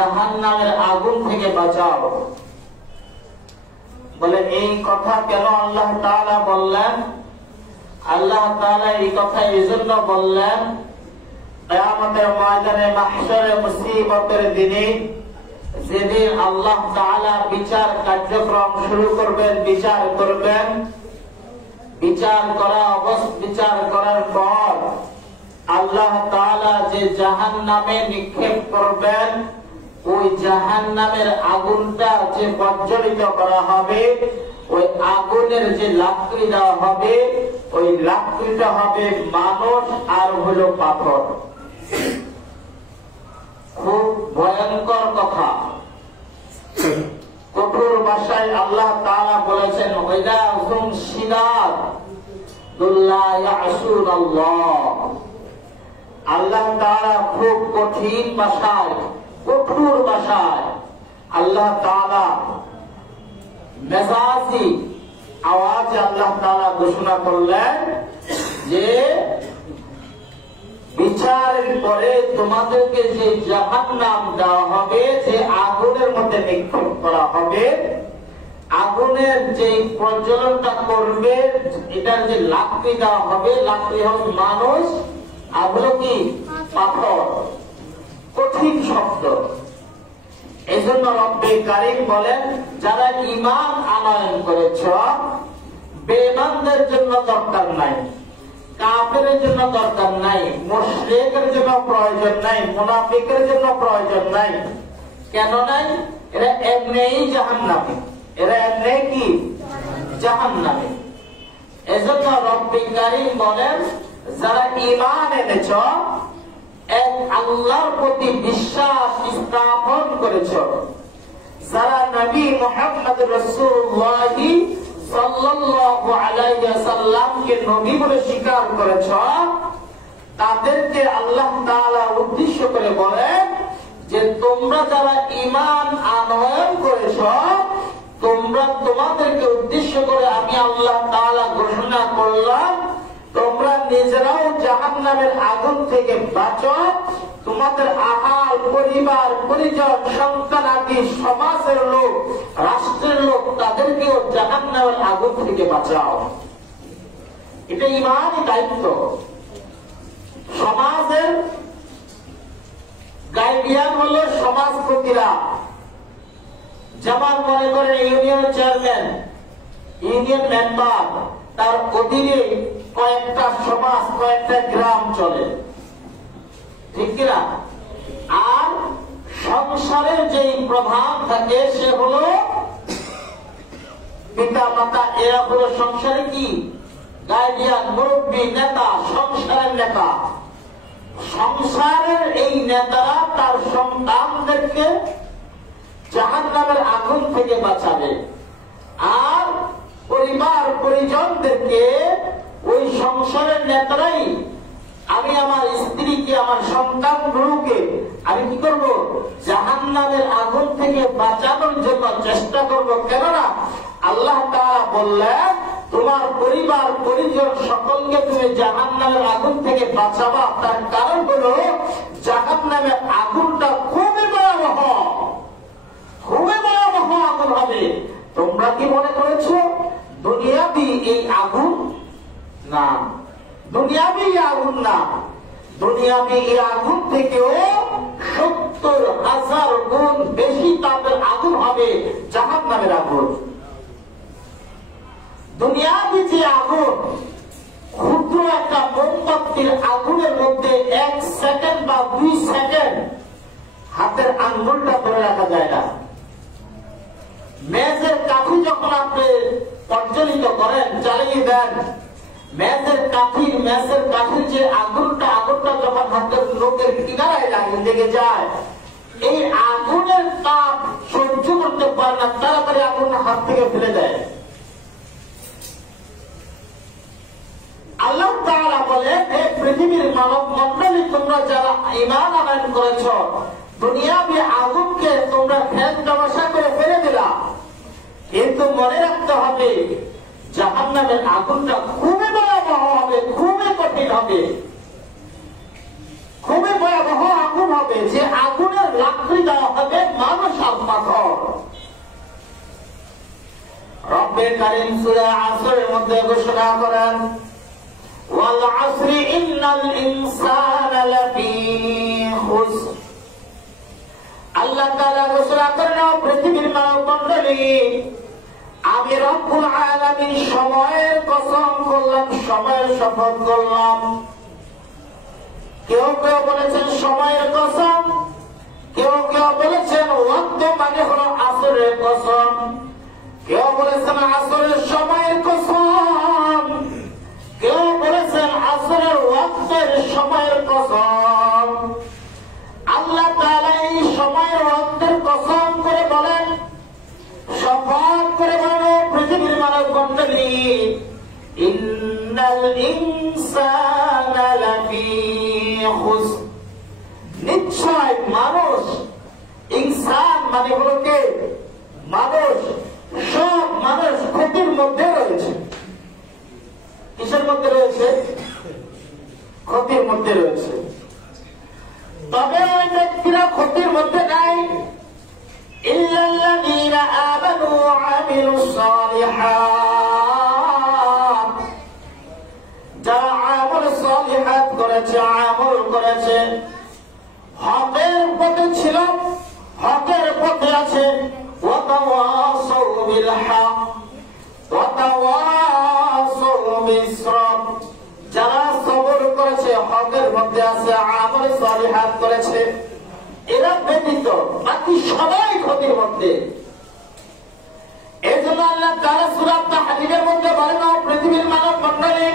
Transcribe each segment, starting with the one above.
জাহান্নামের আগুন থেকে বাঁচাও। বলে এই কথা কেন আল্লাহ তাআলা বললেন? আল্লাহ তাআলা এই কথা এজন্য বললেন, কিয়ামতের ময়দানে মাহশরে মুসিবতের দিনে যেদিন আল্লাহ তাআলা বিচার কার্যক্রম শুরু করবেন, বিচার করবেন, বিচার করার পর আল্লাহ তাআলা যে জাহান্নামে নিক্ষেপ করবেন, ওই জাহান্নামের আগুনটা যে প্রজ্বলিত করা হবে, ওই আগুনের যে লাকড়ি দেওয়া হবে, ওই লাকড়িটা হবে মানুষ আর হলো পাথর। খুব ভয়ঙ্কর কথা। কঠোর ভাষায় আল্লাহ তাআলা বলেছেন, ওয়াইদা হুম শিদাদ দুল্লা ইয়াসুনাল্লাহ। আল্লাহ তাআলা খুব কঠিন ভাষায়, কঠোর ভাষায় আল্লাহ তাআলা মেজাজি আওয়াজে আল্লাহ তাআলা ঘোষণা করলেন যে বিচারের পরে তোমাদেরকে যে জাহান্নাম দেওয়া হবে, যে আগুনের মধ্যে নিক্ষেপ করা হবে, আগুনের যে প্রজ্বলনটা করবে, এটার যে লাকড়ি দেওয়া হবে, লাকড়ি হবে মানুষ, আগুলো কি পাথর। কঠিন শব্দ। এই জন্য রব্বে কারীম বলেন, যারা ঈমান আনয়ন করেছ, বেঈমানদের জন্য দরকার নাই, কাফেরের জন্য দরকার নাই, মুশরিকের জন্য প্রয়োজন নাই, মুনাফিকের জন্য প্রয়োজন নাই। কেন নাই? এরা এমনিই জাহান্নামী, এরা এমনি কি জাহান্নামী। এজন্য রব্বে কারীম বলেন, যারা ঈমান এনেছ, এক আল্লাহর প্রতি বিশ্বাস স্থাপন করেছ, যারা নবী মুহাম্মদ রাসূলুল্লাহ সাল্লাল্লাহু আলাইহি ওয়াসাল্লামকে নবী বলে স্বীকার করেছ, তাদেরকে আল্লাহ তাআলা উদ্দেশ্য করে বলেন যে তোমরা যারা ঈমান আনয়ন করেছ, তোমাদেরকে উদ্দেশ্য করে আমি আল্লাহ তাআলা ঘোষণা করলাম, তোমরা নিজেরাও জাহান্নামের আগুন থেকে বাঁচো, তোমাদের আহাল, পরিবার, পরিজন, সন্তান আদি সমাজের লোক, রাষ্ট্রের লোক, তাদেরকেও জাহান্নামের আগুন থেকে বাঁচাও। এটা ঈমানি দায়িত্ব। সমাজের গাইডিয়ান হলো সমাজপতিরা। যেমন মনে করেন ইউনিয়ন চেয়ারম্যান, ইউনিয়ন মেম্বার, তার অধীনে কয়েকটা সমাজ, কয়েকটা গ্রাম চলে, ঠিক কিনা? আর সংসারের যে প্রধান থাকে সে হলো পিতা মাতা, এরা হলো সংসারে কি গার্ডিয়ান, মুরব্বী, নেতা, সংসারের নেতা। সংসারের এই নেতারা তার সন্তানদেরকে জাহান্নামের আগুন থেকে বাঁচাবে, আর পরিবার পরিজনদেরকে ওই সংসারের নেতারাই, আমি আমার স্ত্রীকে, আমার সন্তানগুলোকে আমি কি করব? জাহান্নামের আগুন থেকে বাঁচানোর জন্য চেষ্টা করব। কেননা আল্লাহ তাআলা বললেন, তোমার পরিবার পরিজন সকলকে তুমি জাহান্নামের আগুন থেকে বাঁচাবা। তার কারণ হলো জাহান্নামের আগুনটা খুবই ভয়াবহ, খুবই ভয়াবহ আগুন হবে। তোমরা কি মনে করেছো দুনিয়াবি এই আগুন? না, দুনিয়াবি আগুন না। দুনিয়াবি এই আগুন থেকেও 70,000 গুণ বেশি তাপের আগুন হবে জাহান্নামের আগুন। দুনিয়াবি যে আগুন, ক্ষুদ্র একটা মোমবাতির আগুনের মধ্যে 1 সেকেন্ড বা 2 সেকেন্ড হাতের আঙ্গুলটা ধরে রাখা যায় না। মেজের কাঠি যখন আপনি প্রজ্বলিত করেন, জ্বালিয়ে দেন, মেজের কাঠির যে আগুনটা যখন হাতের লোকের কিনারায় লেগে যায়, এই আগুনের তাপ সহ্য করতে পারে না, তাড়াতাড়ি আগুন হাত থেকে ফেলে দেয়। আল্লাহ তাআলা বলে, হে পৃথিবীর মানব মণ্ডলী, তোমরা যারা ঈমান আনয়ন করেছ, দুনিয়াবি আগুনকে তোমরা ফেন তামাশা করে ফেলে দিলা, কিন্তু মনে রাখতে হবে জাহান্নামের আগুনটা খুবই ভয়াবহ হবে, খুবই কঠিন হবে, খুবই ভয়াবহ আগুন হবে। যে আগুনের লাকড়ি দেওয়া হবে, কারীম সূরা আসরের মধ্যে ঘোষণা করেন, ওয়াল আসরি ইন্নাল ইনসানা লাফি খুসর। আল্লাহ তাআলা ঘোষণা করেন, পৃথিবীর মানবমণ্ডলী, আমি রব্বুল আলামিন সময়ের কসম করলাম, সময়ের শপথ করলাম। কেউ কেউ বলেছেন সময়ের কসম, কেউ কেউ বলেছেন ওয়াক্ত মানে হলো আসরের কসম, কেউ বলেছেন আসরের সময়ের কসম, কেউ বলেছেন আসরের ওয়াক্তের সময়ের কসম। আল্লাহ তাআলা এই সময়ের ওয়াক্তের কসম করে বলেন, শপথ করে বলেন, পৃথিবীর মানবমণ্ডলী, ইন্নাল ইনসানা লাফি খুসর। নিশ্চয় মানুষ, ইনসান মানে হলো কে? মানুষ। সব মানুষ ক্ষতির মধ্যে রয়েছে। কিসের মধ্যে রয়েছে? ক্ষতির মধ্যে রয়েছে। তবে ওই ব্যক্তিরা ক্ষতির মধ্যে নাই, ইল্লাল্লাযীনা আমানু ওয়া আমিলুস সালিহাত, যারা আমল সালিহাত করেছে, আমল করেছে, হকের পথে ছিল, হকের পথে আছে, ওয়া তাওয়াসাউ বিল হক ওয়া তাওয়াসাউ বিস সবর, যারা সবর করেছে, হকের মধ্যে আছে, আমল সালিহাত করেছে, এরা ব্যতীত বাকি সবাই ক্ষতির মধ্যে। এজন্য আল্লাহ তাআলা সূরা তাহরিমের মধ্যে বলেন, পৃথিবীর মানবমণ্ডলী,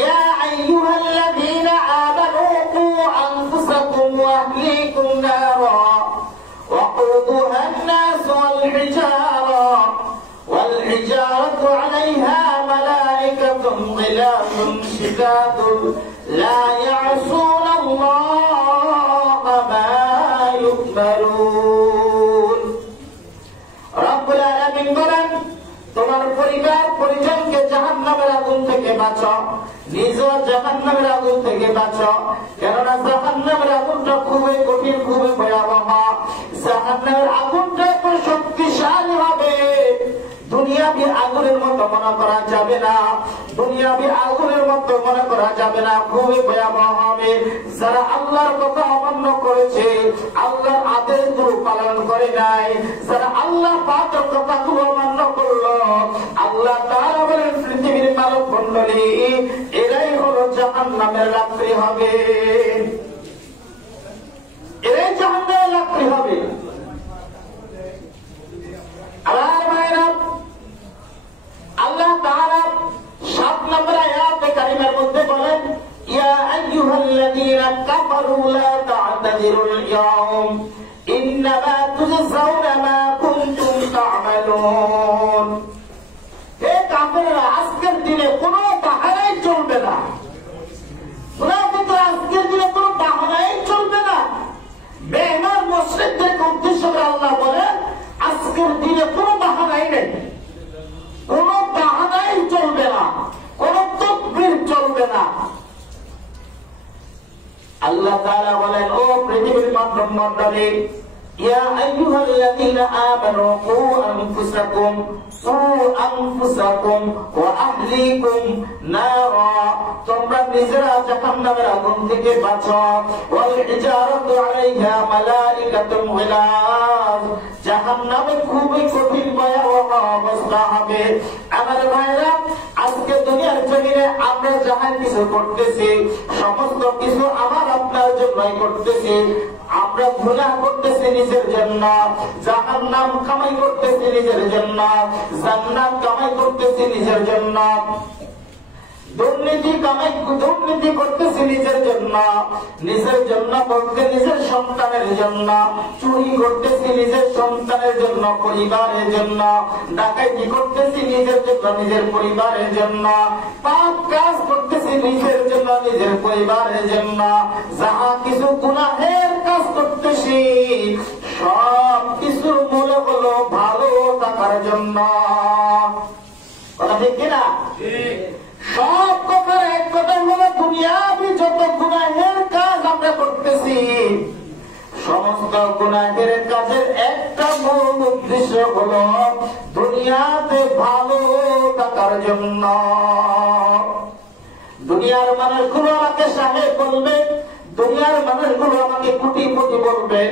ইয়া আইয়ুহাল্লাযীনা আমানু কু আনফুসাকুম ওয়া আহলিকুম নারা ওয়াকুদুহা আন-নাস ওয়াল হিজারাতু আলাইহা মালাইকাতুন গিলাযুন শিদাদুন লা ইয়াসুনাল্লাহা মা ইউমারুন। রব্বুল আলামিন বলেন, তোমার পরিবার পরিজনকে জাহান্নামের আগুন থেকে বাঁচাও, নিজেও জাহান্নামের আগুন থেকে বাঁচাও। কেননা জাহান্নামের আগুনটা খুবই কঠিন, খুবই ভয়াবহ। জাহান্নামের আগুনটা এত শক্তিশালী হবে, দুনিয়াবি আগুনের মতো মনে করা যাবে না, দুনিয়াবি আগুনের মতো মনে করা যাবে না, খুবই ভয়াবহ হবে। যারা আল্লাহর কথা অমান্য করেছে, আল্লাহর আদেশগুলো পালন করে নাই, যারা আল্লাহ পাকের কথাগুলো অমান্য করলো, আল্লাহ তাআলা বলেন, পৃথিবীর মানবমণ্ডলী, এরাই হলো জাহান্নামের যাত্রী হবে, এরাই জাহান্নামের যাত্রী হবে। আমার ভাইরা, আল্লাহ তাআলা 7 নম্বর আয়াতে কারিমার মধ্যে বলেন, ইয়া আইয়ুহাল্লাযীনা কাফারু লা তা'তাযিরুল ইয়াওম ইন্নামা তুজজাউনা মা কুনতুম তা'মালুন। হে কাফেররা, আজকের দিনে কোনো বাহানাই চলবে না, আজকের দিনে কোনো বাহানাই চলবে না। বেঈমান মুশরিকদেরকে উদ্দেশ্য করে আল্লাহ বলেন, আজকের দিনে কোনো বাহানাই নেই, কোনো বাহানাই চলবে না, কোন তকবীর চলবে না। আল্লাহ তাআলা বলেন, ও পৃথিবীর মানবমণ্ডলী, ইয়া আইয়ুহাল্লাযীনা আমানু কু আনফুসাকুম ওয়া আহলিকুম নারা, তোমরা নিজেরা জাহান্নামের আগুন থেকে বাঁচাও, ওয়াল হিজারাতু আলাইহা মালাইকাতুন গিলায, জাহান্নামে খুবই কঠিন ভয়াবহ অবস্থা হবে। আমার ভাইরা, আজকে দুনিয়ার জমিনে আমরা যাহা কিছু করতেছি, সমস্ত কিছু আমার আপনার জন্যই করতেছি। আমরা গুনাহ করতেছি নিজের জন্য, জাহান্নাম কামাই করতেছি নিজের জন্য, জান্নাত কামাই করতেছি নিজের জন্য, দুর্নীতি করতেছি নিজের জন্য, নিজের জন্য বলতে নিজের সন্তানের জন্য, চুরি করতেছি নিজের সন্তানের জন্য, পরিবারের জন্য, ডাকাতি করতেছি নিজের জন্য, নিজের পরিবারের জন্য, পাপ কাজ করতেছি নিজের জন্য, নিজের পরিবারের জন্য, যাহা কিছু গুনাহের কাজ করতেছি সব কিছুর মূল হলো ভালো থাকার জন্য। কথা ঠিক কিনা? সব কথার এক কথা হলো, দুনিয়াবি যত গুনাহের কাজ আমরা করতেছি সমস্ত গুনাহের কাজের একটা মূল উদ্দেশ্য হলো দুনিয়াতে ভালো থাকার জন্য। দুনিয়ার মানুষগুলো আমাকে সাহেব বলবে, দুনিয়ার মানুষগুলো আমাকে কোটিপতি বলবে,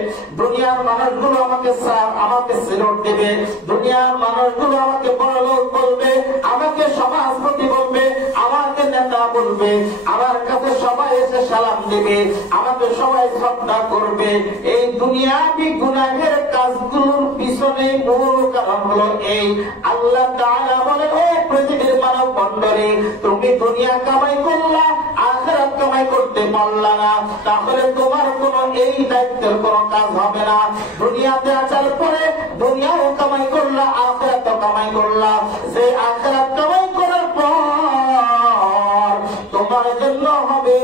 দুনিয়ার মানুষগুলো আমাকে সিলট দেবে, দুনিয়ার মানুষগুলো আমাকে বড়লোক বলবে, আমাকে সমাজপতি বলবে, আমাকে নেতা বলবে, আমার কাছে সবাই এসে সালাম দেবে, আমাকে সবাই শ্রদ্ধা করবে। এই দুনিয়াবি গুনাহের কাজগুলোর পিছনে মূল কারণ হলো এই। আল্লাহ তাআলা বলে, ও পৃথিবীর মানব মণ্ডলী, তুমি দুনিয়া কামাই করলা, আখিরাত কামাই করতে পারলা না, তাহলে তোমার কোন এই দায়িত্বের কোন কাজ হবে না। দুনিয়াতে আসার পরে দুনিয়াও কামাই করলা, আখিরাতও কামাই করলা। সেই আখিরাত কামাই করার পর তোমার জন্য হবে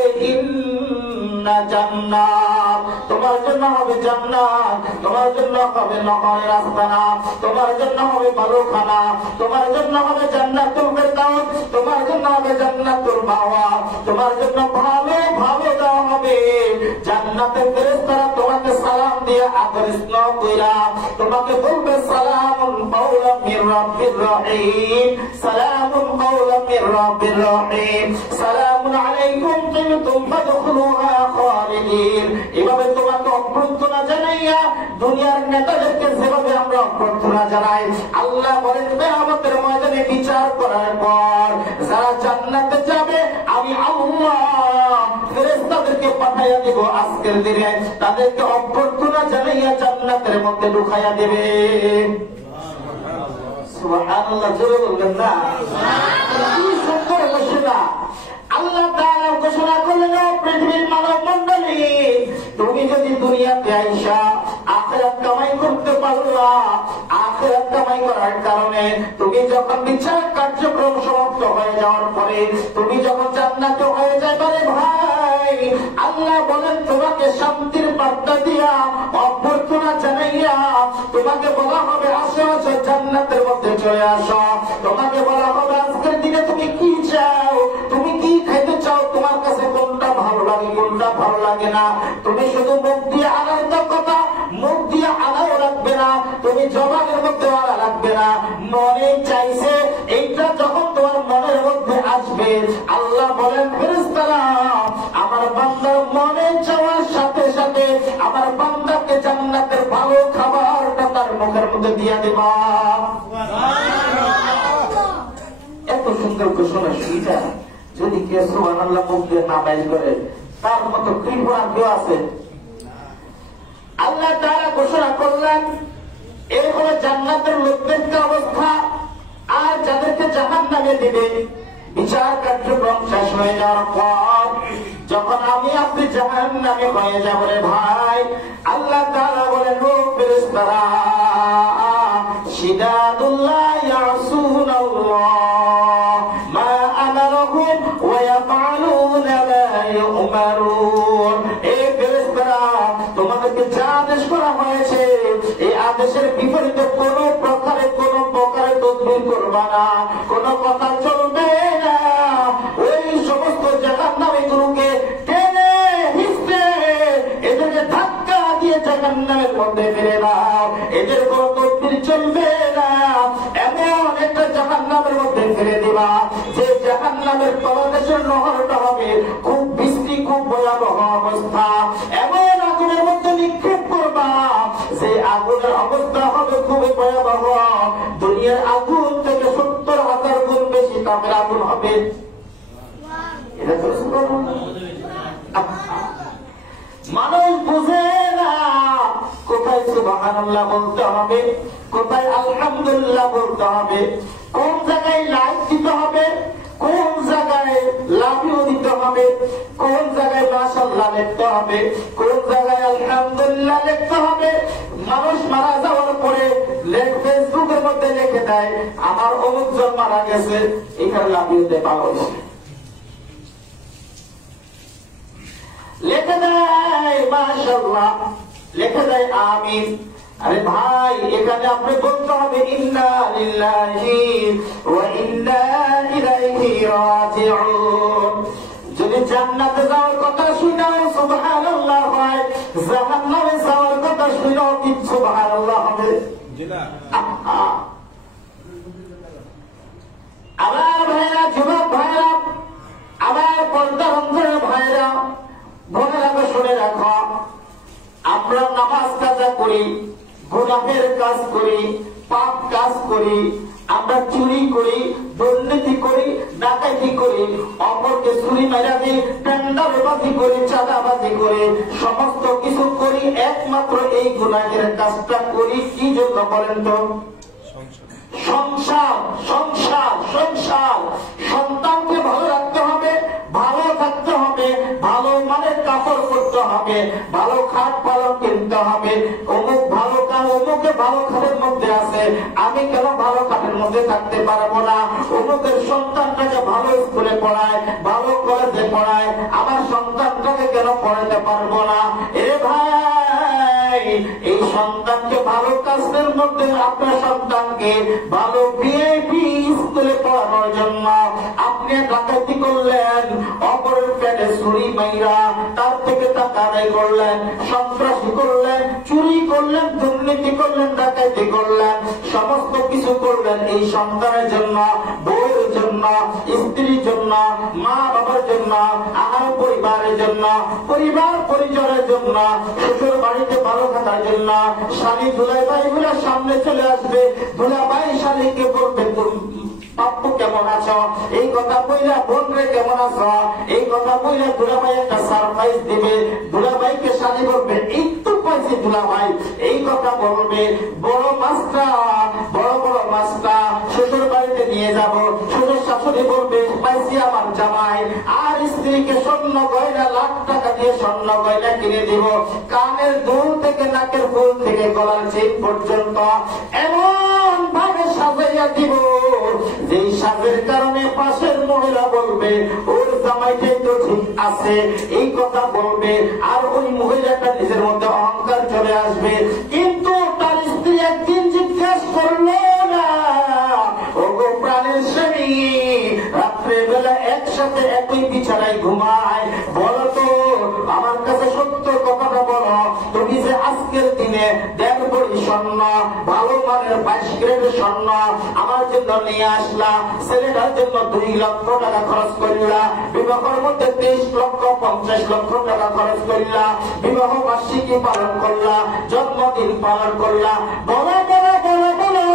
জান্নাত, তোমার জন্য হবে জান্নাত, তোমার জন্য হবে নহরের আস্তানা, তোমার জন্য হবে ভালো খানা, তোমার জন্য হবে জান্নাতুল ফেরদাউস, তোমার জন্য হবে জান্নাতুল মাওয়া, তোমার জন্য ভালো ভালো দেওয়া হবে। জান্নাতের ফেরেশতারা তোমাকে সালাম দিয়ে আদর স্নেহ কইরা তোমাকে বলবে, সালামুন কাওলাম মির রাব্বির রহিম, সালামুন কাওলাম মির রাব্বির রহিম, সালামুন আলাইকুম তিবতুম ফাদখুলুহা খালিদিন। এভাবে তোমাকে অভ্যর্থনা জানাইয়া দুনিয়ার নেতাদেরকে যেভাবে আমরা অভ্যর্থনা জানাই, আল্লাহ বলেন কিয়ামতের ময়দানে বিচার করার পর যারা জান্নাতে যাবে আমি আল্লাহ ফেরেশতাদেরকে পাঠাইয়া দেব আজকের দিনে, তাদেরকে অভ্যর্থনা জানাইয়া জান্নাতের মধ্যে ঢুকাইয়া দেবে। সুবহানাল্লাহ, জোরে বলবেন না? কি সুন্দর ঘোষণা আল্লাহ তাআলা ঘোষণা করলেন, পৃথিবীর মানব মণ্ডলী, তুমি যদি দুনিয়াতে আইসা আখিরাত কামাই করতে পারলা, আখিরাত কামাই করার কারণে তুমি যখন বিচার কার্যক্রম সমাপ্ত হয়ে যাওয়ার পরে তুমি যখন জান্নাতে হয়ে যাবে, ভাই আল্লাহ বলেন তোমাকে শান্তির বার্তা দিয়া অভ্যর্থনা জানাইয়া তোমাকে বলা হবে, আসো আসো জান্নাতের মধ্যে চলে আসো। তোমাকে বলা হবে, আজকের দিনে তুমি কি চাও, তুমি কি খাইতে চাও, তোমার কাছে কোনটা ভালো লাগে কোনটা ভালো লাগে না। তুমি শুধু মুখ দিয়ে আনার কথা, মুখ দিয়ে আনাও রাখবে না, তুমি জবানের মধ্যে আনা রাখবে না, মনে চাইছে এইটা যখন তোমার মনের মধ্যে আসবে, আল্লাহ বলেন ফেরেশতারা আমার বান্দার মনে চাওয়ার সাথে সাথে আমার বান্দাকে জান্নাতের ভালো খাবারটা তার মুখের মধ্যে দিয়ে দেবা। এত সুন্দর ঘোষণা শুইটা যদি কেউ সুবহানাল্লাহ মুখ দিয়ে না বাইর করে, তার মতো কৃপা কেউ আছে? আল্লাহ তাআলা ঘোষণা করলেন, এই হলো জান্নাতের লোকদের অবস্থা। আর যাদেরকে জাহান্নামে দিবে, বিচার কার্যক্রম শেষ হয়ে যাওয়ার পর যখন আমি আপনি জাহান্নামে হয়ে যাব রে ভাই, আল্লাহ তাআলা বলেন, ও ফেরেশতারা শিদাদুল্লাহ ইয়াসুনাল্লাহ মা আমারহুম ওয়া ইয়াফআলুনা মা ইউমারুন। এই ফেরেশতারা তোমাদেরকে যা আদেশ করা হয়েছে এই আদেশের বিপরীতে কোনো প্রকারে তদবির করবা না, কোনো কথা চলবে না। ওই সমস্ত জাহান্নামীগুলোকে টেনে হিঁচড়ে এদেরকে ধাক্কা দিয়ে জাহান্নামের মধ্যে ফেলে দাও, এদের কোনো তদবির চলবে না। এমন একটা জাহান্নামের মধ্যে ফেলে দিবা যে জাহান্নামের তলদেশের নহরটা হবে খুব বৃষ্টি, খুব ভয়াবহ অবস্থা। এমন আগুনের মধ্যে নিক্ষেপ করবা যে আগুনের অবস্থা হবে খুবই ভয়াবহ। দুনিয়ার আগুন থেকে 70,000 গুণ বেশি তাপের আগুন হবে। মানুষ বুঝে না কোথায় সুবহানাল্লাহ বলতে হবে, কোথায় আলহামদুলিল্লাহ বলতে হবে, কোন জায়গায় লাইট দিতে হবে, কোন জায়গায় লাফিয়ে দিতে হবে, কোন জায়গায় মাশাআল্লাহ লিখতে হবে, কোন জায়গায় আলহামদুলিল্লাহ লিখতে হবে। মানুষ মারা যাওয়ার পরে ফেসবুকের মধ্যে লিখে দেয় আমার অমুক জন মারা গেছে, এখানে লাফিয়ে দিতে পারো, লিখে দেয় মাশাআল্লাহ, লিখে দেয় আমিন। আরে ভাই, এখানে আপনি বলতে হবে ইন্না লিল্লাহি ওয়া ইন্না ইলাইহি রাজিউন। যদি জান্নাতে যাওয়ার কথা শুনাও সুবহানাল্লাহ হয়, জাহান্নামে যাওয়ার উচিত সুবহানাল্লাহ হবে। আমার ভাইরা, যুবক ভাইরা, আমার পর্দার অন্তরের ভাইরা, বোনেরা শুনে রাখো, আমরা নামাজ কাজা করি, গুনাহের কাজ করি, পাপ কাজ করি, আমরা চুরি করি, দুর্নীতি করি, ডাকাতি করি, অপরকে চুরি মেরা দিই, টেন্ডারবাজি করি, চাঁদাবাজি করি, সমস্ত কিছু করি, একমাত্র এই গুনাহের কাজটা করি কি জন্য বলেন তো? সংসার, সংসার, সংসার। সন্তানকে ভালো রাখতে হবে, ভালো থাকতে হবে, ভালো মানের কাপড় পরতে হবে, ভালো খাট পালন কিনতে হবে। অমুক ভালো কাজ, অমুকে ভালো খাটের মধ্যে আছে, আমি কেন ভালো খাটের মধ্যে থাকতে পারবো না? অমুকের সন্তানটাকে ভালো স্কুলে পড়ায়, ভালো কলেজে পড়ায়, আমার সন্তানটাকে কেন পড়াতে পারবো না? এ ভাই, এই সন্তানকে ভালো কাজের মধ্যে, আপনার সন্তানকে ভালো ভিআইপি স্কুলে পড়ানোর জন্য আপনি ডাকাতি করলেন, অপরের পেটে ছুরি মাইরা তার থেকে টাকা আদায় করলেন, সন্ত্রাসী করলেন, চুরি করলেন, দুর্নীতি করলেন, ডাকাতি করলেন, সমস্ত কিছু করলেন এই সন্তানের জন্য, বউয়ের জন্য, স্ত্রীর জন্য, মা বাবার জন্য, আমার পরিবারের জন্য, পরিবার পরিজনের জন্য, শ্বশুর বাড়িতে ভালো থাকার জন্য। স্বামী দুলাই ভাই গুলো সামনে চলে আসবে, দুলা ভাই শালীকে বলবে পাপ্পু কেমন আছো, এই কথা বইলা বোন রে কেমন আছো, এই কথা বইলা দুলা ভাই একটা সারপ্রাইজ দিবে, দুলা ভাইকে শালী বলবে একটু পাইছি দুলা ভাই, এই কথা বলবে। বড় মাছটা, বড় বড় মাছটা শ্বশুর বাড়িতে নিয়ে যাব, শ্বশুর শাশুড়ি বলবে পাইছি আমার জামাই। আর স্ত্রীকে স্বর্ণ গয়না, লাখ টাকা দিয়ে স্বর্ণ গয়না কিনে দিব, কানের দুল থেকে নাকের ফুল থেকে গলার চেন পর্যন্ত এমন ভাবে সাজাইয়া দিব, যেই সাজের কারণে পাশের মহিলা বলবে ওর জামাইটাই তো ঠিক আছে, এই কথা বলবে। আর ওই মহিলাটা নিজের মধ্যে অহংকার চলে আসবে। কিন্তু তার স্ত্রী একদিন জিজ্ঞাসা করলো না, ওগো প্রাণের স্বামী, রাত্রে বেলা একসাথে একই বিছানায় ঘুমায়, বলো তো আমার কাছে সত্য কথাটা বলো, তুমি যে আজকের দিনে 1.5 ভরি স্বর্ণ, ভালো মানের 22 গ্রেডের স্বর্ণ আমার জন্য নিয়ে আসলা, ছেলেটার জন্য 2 লক্ষ টাকা খরচ করলা, বিবাহের মধ্যে 23 লক্ষ 50 লক্ষ টাকা খরচ করলা, বিবাহ বার্ষিকী পালন করলা, জন্মদিন পালন করলা, বলো বলো বলো বলো,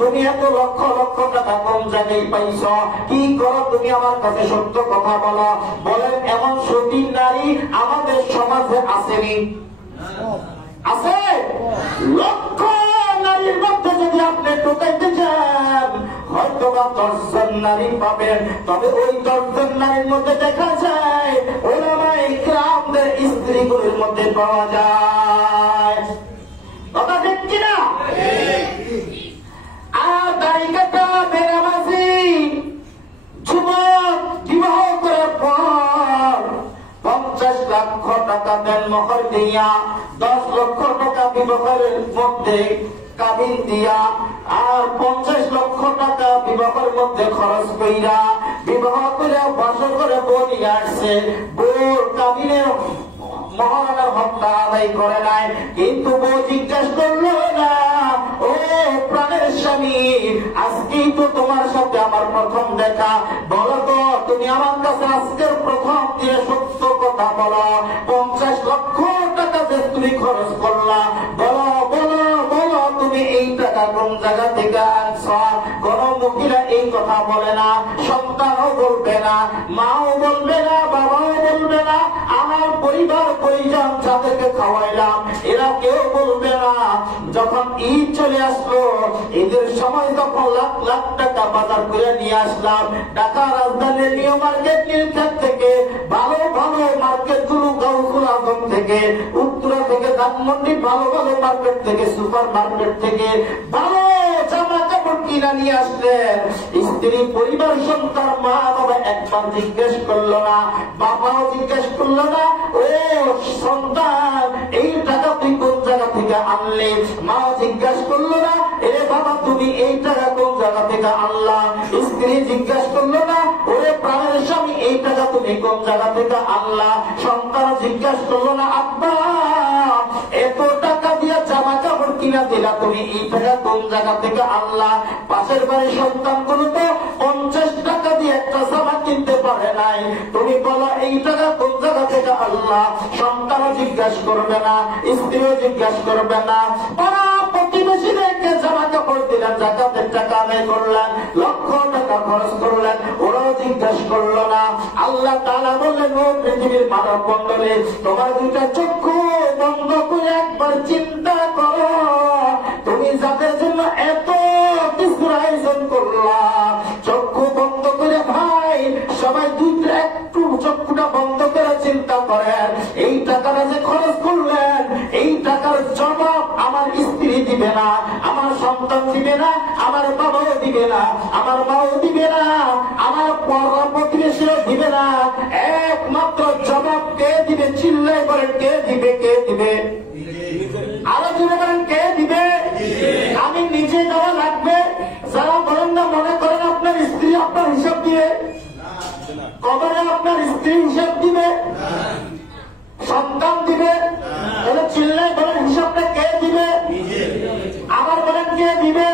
তুমি এত লক্ষ লক্ষ টাকা কোন জায়গায় পাইছ? কি করো তুমি? আমার কাছে সত্য কথা বলো। বলেন এমন সতী নারী আমাদের সমাজে আসেনি? আছে? লক্ষ নারীর মধ্যে যদি আপনি ঢুকাইতে চান, হয়তো বা 10 জন নারী পাবেন, তবে ওই 10 জন নারীর মধ্যে দেখা যায় ওলামায়ে কিরামদের স্ত্রীগুলির মধ্যে পাওয়া যায়। কথা ঠিক কিনা? আর দায়িকাটা বেনামাজি যুবক বিবাহ করার পর 50 লক্ষ টাকা দেন মহর দিয়া, 10 লক্ষ টাকা বিবাহের মধ্যে কাবিন দিয়া, আর 50 লক্ষ টাকা বিবাহের মধ্যে খরচ কইরা বিবাহ করে বাসর করে বউ নিয়ে আসছে, বউর কাবিনের মহারানার হত্যা আদায় করে নাই। কিন্তু বউ জিজ্ঞাসা করলো না, ও প্রাণের স্বামী, আজকেই তো তোমার সাথে আমার প্রথম দেখা, বলো তো তুমি আমার কাছে আজকের প্রথম দিনে সত্য কথা বলো, 50 লক্ষ টাকা যে তুমি খরচ করলা, বলো বলো বলো তুমি এই টাকা কোন জায়গা থেকে আনছ? কোন মহিলা এই কথা বলে না, সন্তানও বলবে না, মাও বলবে না, বাবাও বলবে না, আমার পরিবার পরিজন যাদেরকে খাওয়াইলাম এরা কেউ বলবে না। যখন ঈদ চলে আসলো, ঈদের সময় তখন লাখ লাখ টাকা বাজার করে নিয়ে আসলাম ঢাকা রাজধানীর নিউ মার্কেট, নীলক্ষেত থেকে, ভালো ভালো মার্কেট গুলো, গাউসুল আজম থেকে, উত্তরা থেকে, ধানমন্ডি, ভালো ভালো মার্কেট থেকে, সুপার মার্কেট থেকে ভালো জামা কাপড় কিনা নিয়ে আসলেন। স্ত্রী, পরিবার, সন্তান, মা বাবা একবার জিজ্ঞেস করলো না, বাবাও জিজ্ঞেস করলো না, ও সন্তান এই টাকা তুই কোন জায়গা থেকে আনলে? মাও জিজ্ঞাসা করলো না, এরে বাবা তুমি এই টাকা কোন জায়গা থেকে আনলা? স্ত্রী জিজ্ঞাসা করলো না, ওরে প্রাণের স্বামী এই টাকা তুমি কোন জায়গা থেকে আনলা? সন্তান জিজ্ঞাসা করলো না, আব্বা এত টাকা দিয়ে জামা কাপড় কিনা দিলা তুমি, এই টাকা কোন জায়গা থেকে? আল্লাহ। পাশের বাড়ির সন্তানগুলো তো 50 টাকা দিয়ে একটা জামা কিনতে পারে নাই, তুমি বলো এই টাকা কোন জায়গা থেকে? আল্লাহ। সন্তানও জিজ্ঞাসা করবে না, স্ত্রীও জিজ্ঞাসা করবে না, পাড়া প্রতিবেশীদেরকে জামা কাপড় দিলেন, জাকাতের টাকা আদায় করলেন, লক্ষ টাকা খরচ করলেন, ওরাও জিজ্ঞাসা করলো না। আল্লাহ তাআলা বললেন, ও পৃথিবীর মানব মণ্ডলী, তোমার দুটা চক্ষু বন্ধ করে একবার চিন্তা করো, তুমি যাদের জন্য এত কিছুর আয়োজন করলা, চক্ষু বন্ধ করে ভাই সবাই দুইটা একটু চক্ষুটা বন্ধ করে চিন্তা করেন, এই টাকাটা যে খরচ করলেন, এই টাকার জবাব আমার স্ত্রী দিবে না, আমার সন্তান দিবে না, আমার বাবাও দিবে না, আমার মাও দিবে না, আমার প্রতিবেশীও দিবে না, একমাত্র জবাব কে দিবে? চিল্লাই করেন, কে দিবে? কে দিবে? আরো জোরে করেন, কে দিবে? আমি নিজে দেওয়া লাগবে? যারা বলেন না, মনে করেন আপনার স্ত্রী আপনার হিসাব দিবে, কবরে আপনার স্ত্রী হিসাব দিবে, সন্তান দিবে, তাহলে চিল্লাই বলেন হিসাবটা কে দিবে? আমার বলেন কে দিবে?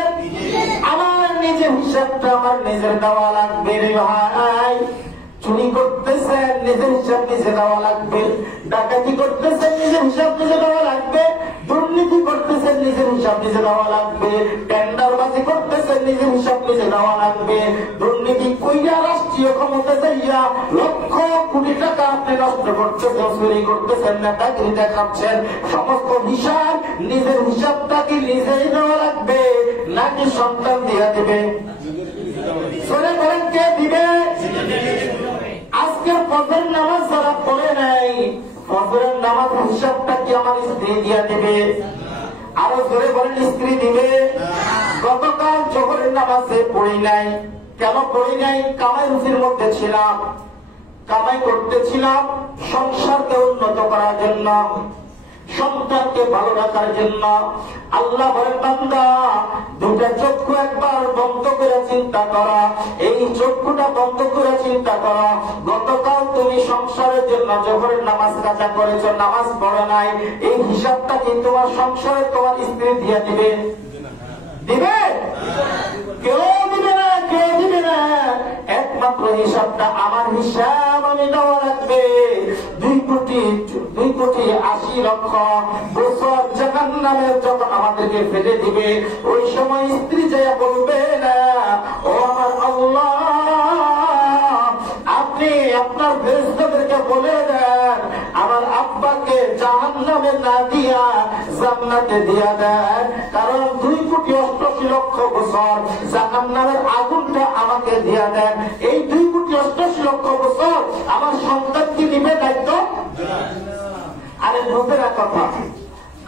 আমার নিজের হিসাবটা আমার নিজের দেওয়া লাগবে রে ভাই। চুরি করতেছেন, নিজের হিসাব নিজে দেওয়া লাগবে। ডাকাতি করতেছেন, নিজের হিসাব নিজে দেওয়া লাগবে। দুর্নীতি করতেছেন, নিজের হিসাব নিজে দেওয়া লাগবে। টেন্ডারবাজি করতেছেন, নিজের হিসাব নিজে দেওয়া লাগবে। দুর্নীতি কইরা রাষ্ট্রীয় ক্ষমতা যাইয়া লক্ষ কোটি টাকা আপনি নষ্ট করতেছেন, চুরি করতেছেন, নেতাগিরি দেখাচ্ছেন, সমস্ত হিসাব নিজের হিসাবটাকে নিজেই দেওয়া লাগবে নাকি সন্তান দিয়া দিবে? সরে করেন, কে দিবে? আজকের ফজরের নামাজ যারা পড়ে নাই, ফজরের নামাজ হিসাবটা কি আমার স্ত্রী দিয়া দিবে? আরো জোরে বলেন, স্ত্রী দিবে। গতকাল জোহরের নামাজে পড়ি নাই, কেন পড়ি নাই? কামাই রুচির মধ্যে ছিলাম, কামাই করতেছিলাম সংসারকে উন্নত করার জন্য, সন্তানকে ভালো রাখার জন্য। আল্লাহ বলেন, বান্দা দুটা চক্ষু একবার বন্ধ করে চিন্তা করা, এই চক্ষুটা বন্ধ করে চিন্তা করা, গতকাল তুমি সংসারের জন্য জোহরের নামাজ কাজা করেছো, নামাজ পড়ে নাই, এই হিসাবটা কি তোমার সংসারে তোমার স্ত্রী দিয়ে দিবে? দিবে? কেউ দিবে না, কেউ দিবে না। একমাত্র হিসাবটা আমার হিসাব আমি দেওয়া লাগবে। 2,80,00,000 বছর জাহান্নামে যখন আমাদেরকে ফেলে দিবে, ওই সময় স্ত্রী যাইয়া বলবে না, ও আমার আল্লাহ, আপনি আপনার ফেরেশতাদেরকে বলে দেন আমার আব্বাকে জাহান্নামে না দিয়া জান্নাতে দিয়া দেন, কারণ 2,80,00,000 বছর জাহান্নামের আগুনটা আমাকে দিয়া দেন। এই 2,80,00,000 বছর আমার সন্তান কি নিবে দায়িত্ব? আরে বুঝেরা কথা,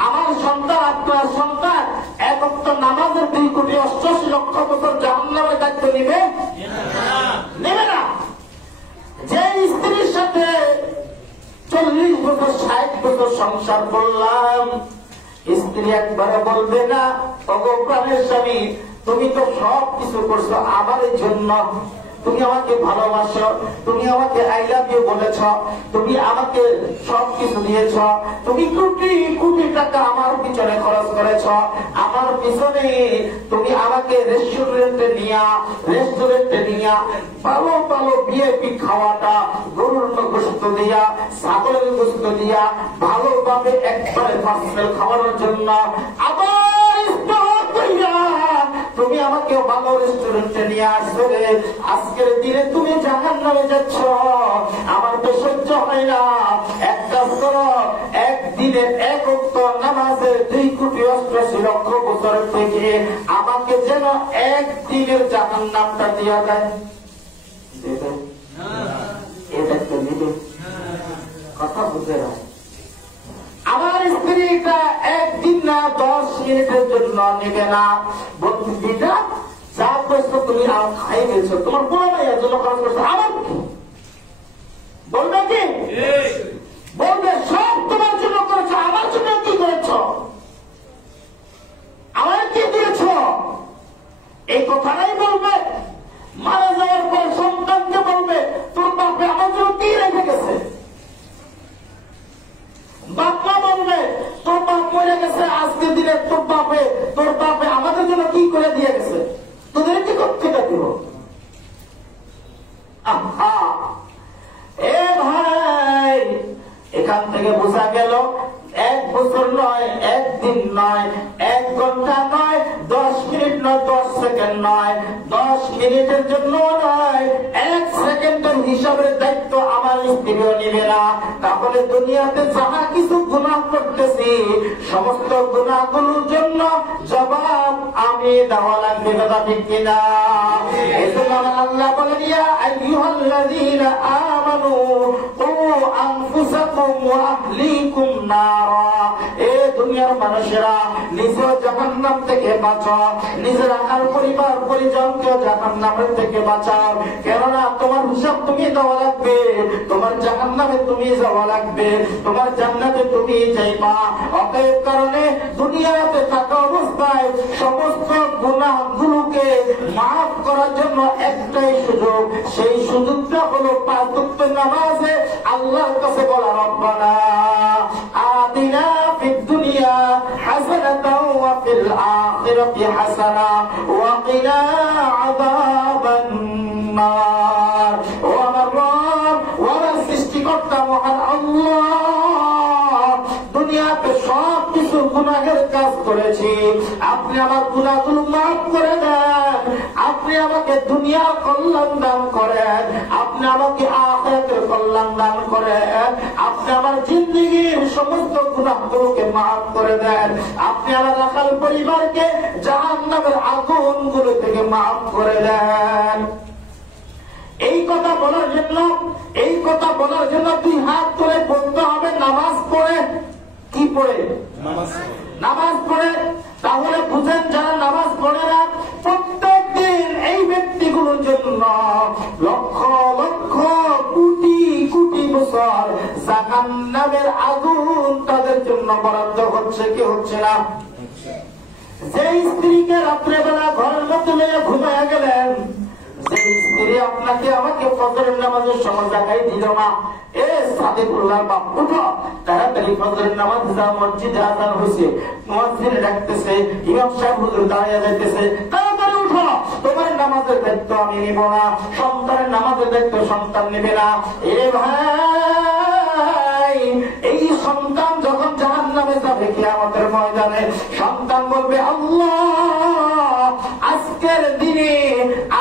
আমার সন্তান আপনার সন্তান এক ওয়াক্ত নামাজের 2,80,00,000 বছর জাহান্নামের দায়িত্ব নিবে? নেবে না। যে স্ত্রীর সাথে 40 বছর 60 বছর সংসার করলাম, স্ত্রী একবারে বলবে না, ওগো প্রাণের স্বামী, তুমি তো সব কিছু করছো আমার জন্য, তুমি আমাকে ভালোবাসো, তুমি আমাকে আই লাভ ইউ বলেছ, তুমি আমাকে সব কিছু দিয়েছ, তুমি কোটি কোটি টাকা আমার পিছনে খরচ করেছ, আমার পিছনে তুমি আমাকে রেস্টুরেন্টে নিয়া ভালো ভালো বিএপি খাওয়াটা, গরুর গোস্ত দিয়া, ছাগলের গোস্ত দিয়া ভালোভাবে একবারে ফার্স্ট খাওয়ানোর জন্য আবার তুমি আমাকে ভালো রেস্টুরেন্টে নিয়ে আসবে, আজকের দিনে তুমি জাহান্নামে যাচ্ছ, আমার তো সহ্য হয় না। এক কাজ করো, একদিনে এক ওয়াক্ত নামাজে 2,80,00,000 বছর থেকে আমাকে যেন একদিনের জাহান্নামটা দিয়া দেয়। এটা তো দিবে, কথা বুঝে না। আমার স্ত্রীটা একদিন না 10 মিনিটের জন্য নেবে না, বন্ধুটা যা করছো তুমি খাই গেছো, তোমার বলো না এর জন্য খরচ করছো, আমার কি বলবে? কি বলবে? সব তোমার জন্য করেছো, আমার জন্য কি করেছ? আমার কি দিয়েছ? এই কথাটাই বলবে। মারা যাওয়ার পর সন্তানকে বলবে, তোর বাপে আমার জন্য কি রেখে গেছে? বাপমা বলবে, তোর বাপ মরে গেছে, আজকের দিনে তোর বাপে আমাদের জন্য কি করে দিয়ে গেছে, তোদের কি করতে দিব? এ ভাই, এখান থেকে বোঝা গেল 1 বছর নয়, 1 দিন নয়, 1 ঘন্টা নয়, 10 মিনিট নয়, 10 সেকেন্ড নয়, 10 মিনিটের জন্য নয়, 1 সেকেন্ডের হিসাবের দায়িত্ব আমার স্ত্রীও নিবে না। তাহলে দুনিয়াতে যাহা কিছু গুনাহ করতেছি সমস্ত গুনাহগুলোর জন্য জবাব আমি দেওয়া লাগবে, কথা ঠিক কিনা? এজন্য আল্লাহ বলেন, ইয়া আইয়ুহাল্লাযীনা আমানু কু আনফুসাকুম ওয়া আহলিকুম নারা। এ দুনিয়ার মানুষেরা, নিজেও জাহান্নাম থেকে বাঁচাও, নিজের আকার পরিবার পরিজনকে জাহান্নামের থেকে বাঁচাও। কেননা তোমার হিসাব তুমি দেওয়া লাগবে, তোমার জাহান্নামে তুমি যাওয়া লাগবে, তোমার জান্নাতে তুমি যাইবা। অতএব কারণে দুনিয়াতে থাকা অবস্থায় সমস্ত গুনাহগুলোকে মাফ করার জন্য একটাই সুযোগ, সেই সুযোগটা হলো 5 ওয়াক্ত নামাজে আল্লাহর কাছে বলা, রব্বানা আতিনা ফিদ দুনিয়া হাসানাতাও ওয়া ফিল আখিরাতি হাসানা ওয়া কিনা আযাবান নার। ও আমার রব, ও আমার সৃষ্টিকর্তা মহান আল্লাহ, দুনিয়াতে সব কিছু গুনাহের কাজ করেছি, আপনি আমার গুনাহগুলো মাফ করে দেন, আপনি আমাকে দুনিয়ার কল্যাণ দান করেন, আপনি আমাকে আখিরাতের কল্যাণ দান করেন, আপনি আমার জিন্দেগীর সমস্ত গুনাহগুলোকে মাফ করে দেন, আপনি আমার রাখাল পরিবারকে জাহান্নামের আগুনগুলো থেকে মাফ করে দেন। এই কথা বলার জন্য 2 হাত তুলে বলতে হবে নামাজ পড়ে। কি পড়ে? নামাজ পড়ে। তাহলে বুঝেন, যারা নামাজ পড়ে না প্রত্যেক দিন এই ব্যক্তিগুলোর জন্য লক্ষ লক্ষ কোটি কোটি বছর জাহান্নামের আগুন তাদের জন্য বরাদ্দ হচ্ছে কি হচ্ছে না? যে স্ত্রীকে রাত্রেবেলা ঘরের মধ্যে নিয়ে ঘুমায়া গেলেন, যে স্ত্রী আপনাকে আমাকে ফজরের নামাজের সময় দেখাই দিল না, এ সাদিকুল্লাহ বাপ উঠো, তাড়াতাড়ি ফজরের নামাজ যা, মসজিদে আযান হয়েছে, মুয়াজ্জিন ডাকতেছে, ইমাম সাহেব হুজুর দাঁড়িয়ে যাইতেছে, তাড়াতাড়ি উঠো, তোমার নামাজের দায়িত্ব আমি নিব না, সন্তানের নামাজের দায়িত্ব সন্তান নেবে না। এ ভাই, এই সন্তান যখন জাহান্নামে যাবে কিয়ামতের ময়দানে, সন্তান বলবে, আল্লাহ আজকের দিনে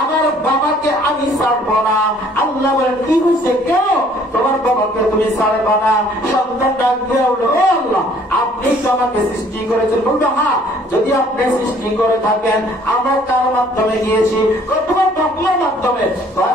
আমার বাবাকে আমি ছাড়বো না। আল্লাহ বলেন, কি হয়েছে, কেউ তোমার বাবাকে তুমি ছাড়বা না? সন্তান ডাক দিয়ে বলল, ও আল্লাহ, আপনি তো আমাকে সৃষ্টি করেছেন। বলবে, হ্যাঁ, যদি আপনি সৃষ্টি করে থাকেন, আমরা কার মাধ্যমে গিয়েছি? তোমার বাপমার মাধ্যমে।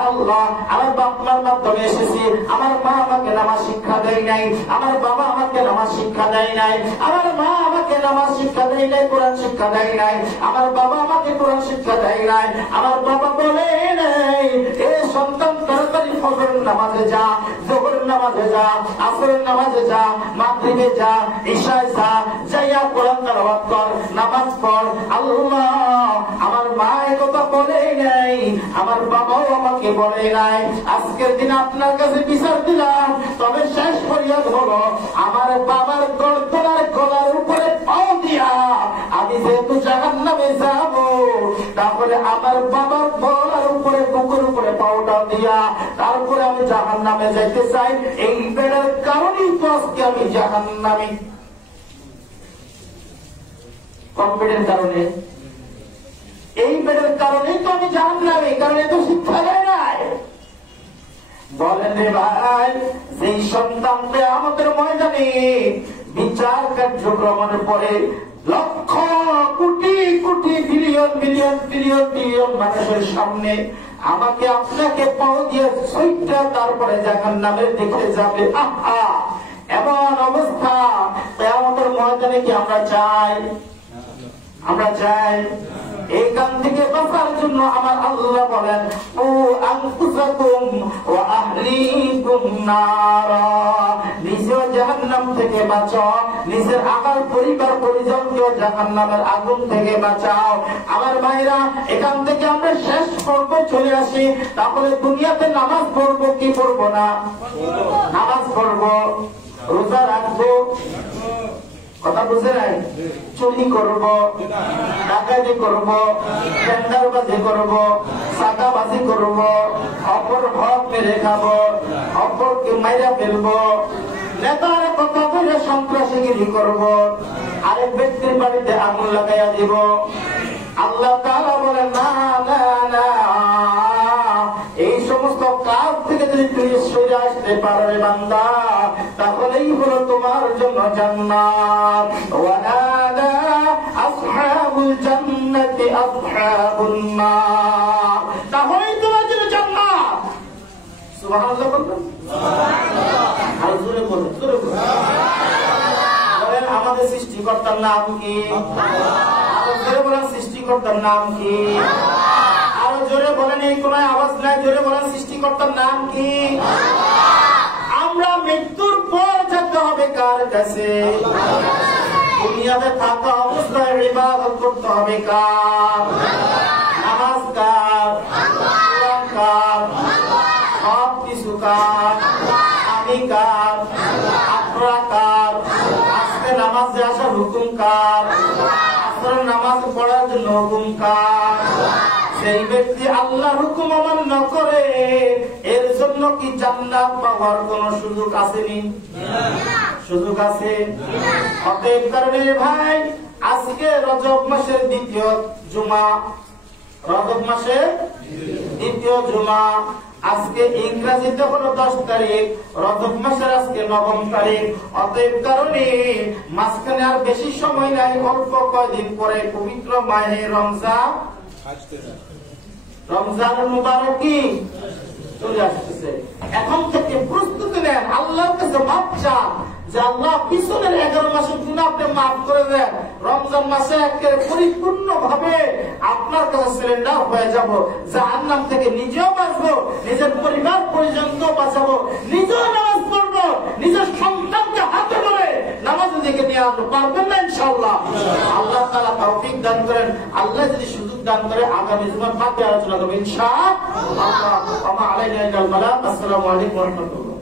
আল্লাহ, আমার বাপমার মাধ্যমে এসেছি, আমার মা আমাকে নামাজ শিক্ষা দেয় নাই, আমার বাবা আমাকে নামাজ শিক্ষা দেয় নাই, আমার মা আমাকে নামাজ শিক্ষা দেয় নাই, কোরআন শিক্ষা দেয় নাই, আমার বাবা আমাকে কোরআন শিক্ষা দেয় নাই, আমার বাবা বলে নাই, এ সন্তান তাড়াতাড়ি ফজরের নামাজে যা, যোহরের নামাজে যা, আসরের নামাজে যা, মাগরিবে যা, ইশায় যা, যাইয়া কোরআন তেলাওয়াত কর, নামাজ পড়। আল্লাহ, আমার মা একথা বলে নাই, আমার বাবাও আমাকে বলে নাই। আজকের দিন আপনার কাছে বিচার দিলাম, তবে শেষ ফরিয়াদ হলো, আমার বাবার গর্দনার গলার উপরে পাও দিয়া আমি যেহেতু জাহান্নামে যাব, তাহলে আমার বাবার গলার উপরে, বুকের উপরে পাওটা দিয়া তারপরে আমি জাহান্নামে যাইতে চাই। এই বেড়ার কারণেই তো আজকে আমি জাহান্নামী। কম্পিউটার কারণে, এই বেড়ার কারণেই তো আমি জাহান্নামী, কারণ এত শিক্ষা দেয় নাই। বলেন রে ভাই, যেই সন্তানকে আমাদের ময়দানে বিচার কার্যক্রমের পরে lakh crore crore billion billion billion billion মানুষের সামনে আমাকে আপনাকে পাও দিয়ে সইটা তারপরে জাহান্নামের দিকে যাবে, আহা, এমন অবস্থা আমাদের ময়দানে কি আমরা চাই? আমরা চাই? এইখান থেকে বাঁচার জন্য আমার আল্লাহ বলেন, ও আনফুসাকুম ওয়া আহলিকুম নারা, নিজেও জাহান্নাম থেকে বাঁচাও, নিজের আকার পরিবার পরিজনকে জাহান্নামের আগুন থেকে বাঁচাও। আমার ভাইরা, এখান থেকে আমরা শেষ পর্বে চলে আসি। তাহলে দুনিয়াতে নামাজ পড়বো কি পড়বো না? নামাজ পড়বো, রোজা রাখবো, কথা বুঝে নাই? চুরি করব, ডাকাতি করব, টেন্ডারবাজি করব, সাদাবাজি করব, অপর হক মেরে খাবো, অপরকে মাইরা ফেলবো, নেতার কথা বলে সন্ত্রাসীগিরি করব, আরেক ব্যক্তির বাড়িতে আগুন লাগাইয়া দিব। আল্লাহ তাআলা বলেন না না না, এই সমস্ত কাজ থেকে যদি তুমি সরে আসতে পারো বান্দা, তাহলেই হলো তোমার জন্য জান্নাত। ওয়ানাদা আসহাবুল জান্নাতি আসহাবুন নার, তাহলেই তোমার জন্য জান্নাত। সুবহানাল্লাহ বলবেন, সুবহানাল্লাহ। আর জোরে বলেন, জোরে বলেন। বলেন আমাদের সৃষ্টিকর্তার নাম কি? আরো জোরে বলেন সৃষ্টিকর্তার নাম কি? আরো জোরে বলেন, এই কোন আওয়াজ নাই, জোরে বলেন সৃষ্টিকর্তার নাম কি? আমরা মৃত্যুর পর যেতে হবে কার কাছে? দুনিয়াতে থাকা অবস্থায় ইবাদত করতে হবে কার? নামাজ কার? কোরআন কার? সব কিছু কার? আমি কার? আপনারা কার? আজকে নামাজে আসার হুকুম কার? আসরের নামাজ পড়ার জন্য হুকুম কার? সেই ব্যক্তি আল্লাহর হুকুম অমান্য করে, এর জন্য কি জান্নাত পাওয়ার কোন সুযোগ আসেনি? সুযোগ আছে? অতএব কারণে ভাই, আজকে রজব মাসের দ্বিতীয় জুমা, রজব মাসের দ্বিতীয় জুমা, আজকে ইংরেজিতে হলো 10 তারিখ, রজব মাসের আজকে 9 তারিখ। অতএব কারণে মাঝখানে আর বেশি সময় নাই, অল্প কয়দিন পরে পবিত্র মাহে রমজান, রমজানুল মুবারক কি চলে আসতেছে। এখন থেকে প্রস্তুতি নেন, আল্লাহর কাছে মাপ চান যে আল্লাহ পিছনের 11 মাসের গুনাহ আপনি মাফ করে দেন, রমজান মাসে একেবারে পরিপূর্ণ ভাবে আপনার কাছে সিলিন্ডার হয়ে যাব, জাহান্নাম থেকে নিজেও বাঁচবো, নিজের পরিবার পরিজনকে বাঁচাবো, নিজেও নামাজ পড়বো, নিজের সন্তানকে হাতে ধরে নামাজের দিকে নিয়ে আসবো। পারবেন না ইনশাআল্লাহ? আল্লাহ তাআলা তৌফিক দান করেন। আল্লাহ যদি সুযোগ দান করে আগামী জুমার বাকি আলোচনা করবো ইনশাআল্লাহ। ওয়া মা আলাইনা ইল্লাল বালাগ। আসসালামু আলাইকুম ওয়া রাহমাতুল্লাহ।